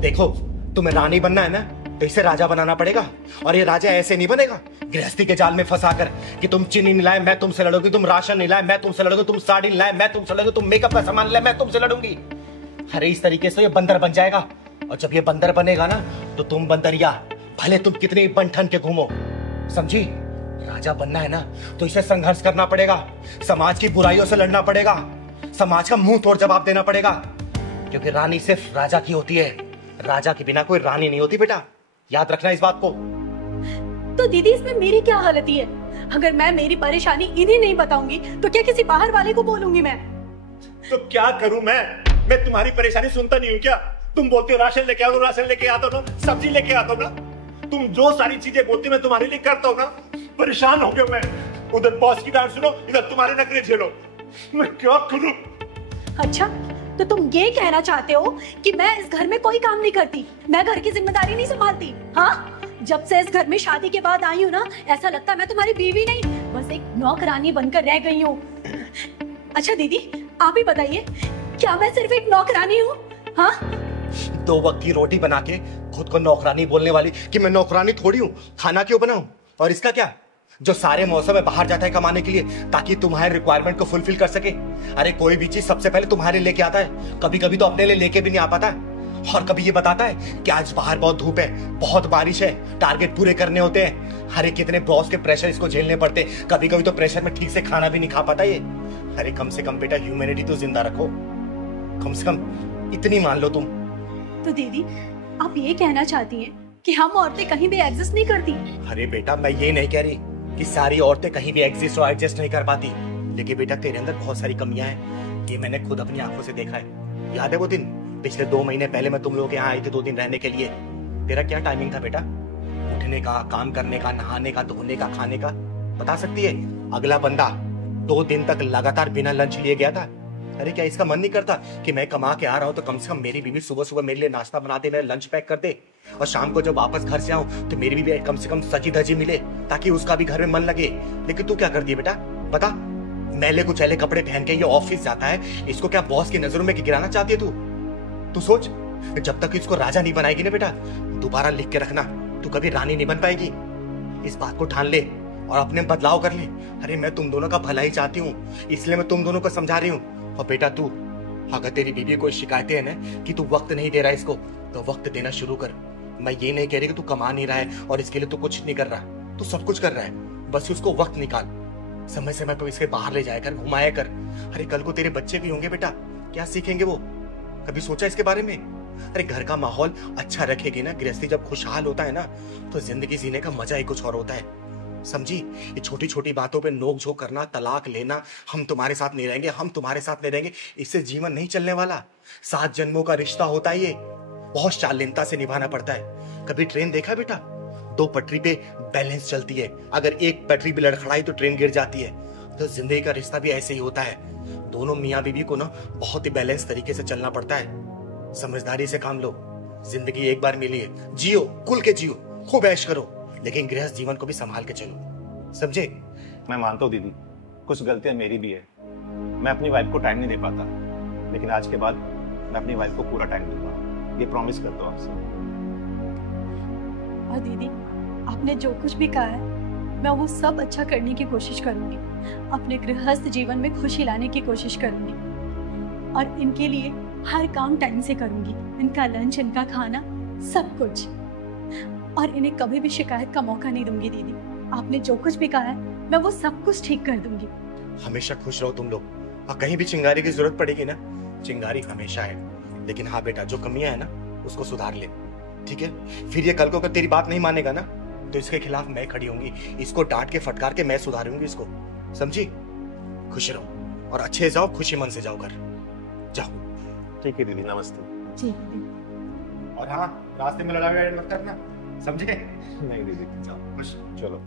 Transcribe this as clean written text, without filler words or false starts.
देखो, तुम्हें रानी बनना है ना, तो इसे राजा बनाना पड़ेगा। और ये राजा ऐसे नहीं बनेगा गृहस्थी के जाल में फंसा कर कि तुम चीनी नहीं लाए मैं तुमसे लड़ूंगी, तुम राशन नहीं लाए मैं तुमसे लड़ूंगी, तुम साड़ी नहीं लाए मैं तुमसे लड़ूंगी, तुम मेकअप का सामान लाए मैं तुमसे लड़ूंगी। अरे इस तरीके से ये बंदर बन जाएगा। और जब ये बंदर बनेगा ना, तो तुम बंदरिया भले तुम कितनी बन ठन के घूमो, समझी? राजा बनना है ना, तो इसे संघर्ष करना पड़ेगा, समाज की बुराइयों से लड़ना पड़ेगा, समाज का मुंह तोड़ जवाब देना पड़ेगा। क्योंकि रानी सिर्फ राजा की होती है, राजा के बिना कोई रानी नहीं होती बेटा, याद रखना इस बात को। तो दीदी इसमें मेरी क्या गलती है? अगर मैं मेरी परेशानी इन्हें नहीं बताऊंगी तो क्या किसी बाहर वाले को बोलूंगी मैं? तो क्या करूं मैं तुम्हारी परेशानी सुनता नहीं हूं क्या? तुम बोलते हो राशन लेके आओ, राशन लेके आता हूं ना, सब्जी लेके आता हूं ना, तुम जो सारी चीजें बोलती मैं तुम्हारे लिए करता हूं ना। परेशान हो गया मैं, उधर बॉस की डांट सुनो, इधर तुम्हारे नखरे झेलो, मैं क्या करूं? अच्छा, तो तुम ये कहना चाहते हो कि मैं इस घर में कोई काम नहीं करती, मैं घर की जिम्मेदारी नहीं संभालती? हाँ, जब से इस घर में शादी के बाद आई हूँ ना, ऐसा लगता है मैं तुम्हारी बीवी नहीं, बस एक नौकरानी बनकर रह गई हूँ। अच्छा दीदी, आप ही बताइए, क्या मैं सिर्फ एक नौकरानी हूँ? हाँ, 2 वक्त की रोटी बना के खुद को नौकरानी बोलने वाली कि मैं नौकरानी थोड़ी हूँ, खाना क्यों बनाऊं? और इसका क्या, जो सारे मौसम में बाहर जाता है कमाने के लिए ताकि तुम्हारे रिक्वायरमेंट को फुलफिल कर सके। अरे कोई भी चीज सबसे पहले तुम्हारे लेके आता है, कभी कभी तो अपने लिए लेके भी नहीं आ पाता है। और कभी ये बताता है कि आज बाहर बहुत धूप है, बहुत बारिश है, टारगेट पूरे करने होते हैं। अरे कितने बॉस के प्रेशर इसको झेलने पड़ते, कभी कभी तो प्रेशर में ठीक से खाना भी नहीं खा पाता ये। अरे कम से कम बेटा ह्यूमैनिटी तो जिंदा रखो, कम से कम इतनी मान लो तुम। तो दीदी आप ये कहना चाहती हैं कि हम औरतें कहीं भी एग्जिस्ट नहीं करती? अरे बेटा मैं ये नहीं कह रही कि सारी औरतें कहीं भी एग्जिस्ट और एडजस्ट नहीं कर पाती, लेकिन बेटा तेरे अंदर बहुत सारी कमियां हैं, ये मैंने खुद अपनी आंखों से देखा है। याद है वो दिन पिछले 2 महीने पहले मैं तुम लोगों के यहाँ आई थी 2 दिन रहने के लिए? तेरा क्या टाइमिंग था बेटा, उठने का, काम करने का, नहाने का, धोने का, खाने का? बता सकती है? अगला बंदा 2 दिन तक लगातार बिना लंच लिए गया था। अरे क्या इसका मन नहीं करता कि मैं कमा के आ रहा हूँ तो कम से कम मेरी बीवी सुबह सुबह मेरे लिए नाश्ता बना दे, मेरा लंच पैक कर दे, और शाम को जब वापस घर से आऊं तो मेरी बीवी कम से कम सजी धजी मिले ताकि उसका भी घर में मन लगे। लेकिन तू क्या करती है बेटा, बता? मैले कुचैले कपड़े पहन के ये ऑफिस जाता है, इसको क्या बॉस की नजरों में गिराना चाहती है तू? तू सोच, जब तक इसको राजा नहीं बनाएगी ना बेटा, दोबारा लिख के रखना, तू कभी रानी नहीं बन पाएगी। इस बात को ठान ले और अपने बदलाव कर ले। अरे मैं तुम दोनों का भला ही चाहती हूँ, इसलिए मैं तुम दोनों को समझा रही हूँ। और बेटा तू, अगर तेरी बीवी कोई शिकायतें है ना कि तू वक्त नहीं दे रहा है इसको, तो वक्त देना शुरू कर। मैं ये नहीं कह रही कि तू कमा नहीं रहा है और इसके लिए तू कुछ नहीं कर रहा, तू सब कुछ कर रहा है, बस उसको वक्त निकाल, समय समय पर इसके बाहर ले जाया कर, घुमाया कर। अरे कल को तेरे बच्चे भी होंगे बेटा, क्या सीखेंगे वो? कभी सोचा इसके बारे में? अरे घर का माहौल अच्छा रखेगी ना, गृहस्थी जब खुशहाल होता है ना, तो जिंदगी जीने का मजा ही कुछ और होता है, समझी? ये छोटी छोटी बातों पे नोक झोंक करना, तलाक लेना, हम तुम्हारे साथ नहीं रहेंगे, हम तुम्हारे साथ नहीं रहेंगे, इससे जीवन नहीं चलने वाला। 7 जन्मों का रिश्ता होता है ये, बहुत शालीनता से निभाना पड़ता है। कभी ट्रेन देखा बेटा? 2 पटरी पे बैलेंस चलती है, अगर एक पटरी भी लड़खड़ाई तो ट्रेन गिर जाती है। तो जिंदगी का रिश्ता भी ऐसे ही होता है, दोनों मियाँ बीवी को ना बहुत ही बैलेंस तरीके से चलना पड़ता है। समझदारी से काम लो, जिंदगी एक बार मिली है, जियो, खुल के जियो, खूब ऐश करो, लेकिन गृहस्थ जीवन को भी संभाल के चलो, समझे? मैं मानता हूँ दीदी, कुछ गलतियां मेरी भी है, मैं अपनी वाइफ को टाइम नहीं दे पाता, लेकिन आज के बाद मैं अपनी वाइफ को पूरा टाइम दूंगा, ये प्रॉमिस करता हूँ आपसे। और दीदी आपने जो कुछ भी कहा है मैं वो सब अच्छा करने की कोशिश करूंगी, अपने गृहस्थ जीवन में खुशी लाने की कोशिश करूंगी, और इनके लिए हर काम टाइम से करूंगी, इनका लंच, इनका खाना, सब कुछ, और इन्हें कभी भी शिकायत का मौका नहीं दूंगी। दीदी आपने जो कुछ भी कहा है मैं वो सब कुछ ठीक कर दूंगी। हमेशा खुश रहो तुम लोग, और कहीं भी चिंगारी की जरूरत पड़ेगी ना, चिंगारी हमेशा है। लेकिन हाँ बेटा, जो कमियां है ना उसको सुधार ले, ठीक है? फिर ये कल को अगर तेरी बात नहीं मानेगा ना, तो इसके खिलाफ मैं खड़ी होंगी, इसको डांट के फटकार के मैं सुधारूंगी इसको, समझी? खुश रहो और अच्छे जाओ, खुशी मन से जाओ घर, जाओ। ठीक है दीदी, नमस्ते। जी दीदी। और हाँ, रास्ते में लड़ाई मत करना, समझे? नहीं दीदी, जाओ खुश। चलो।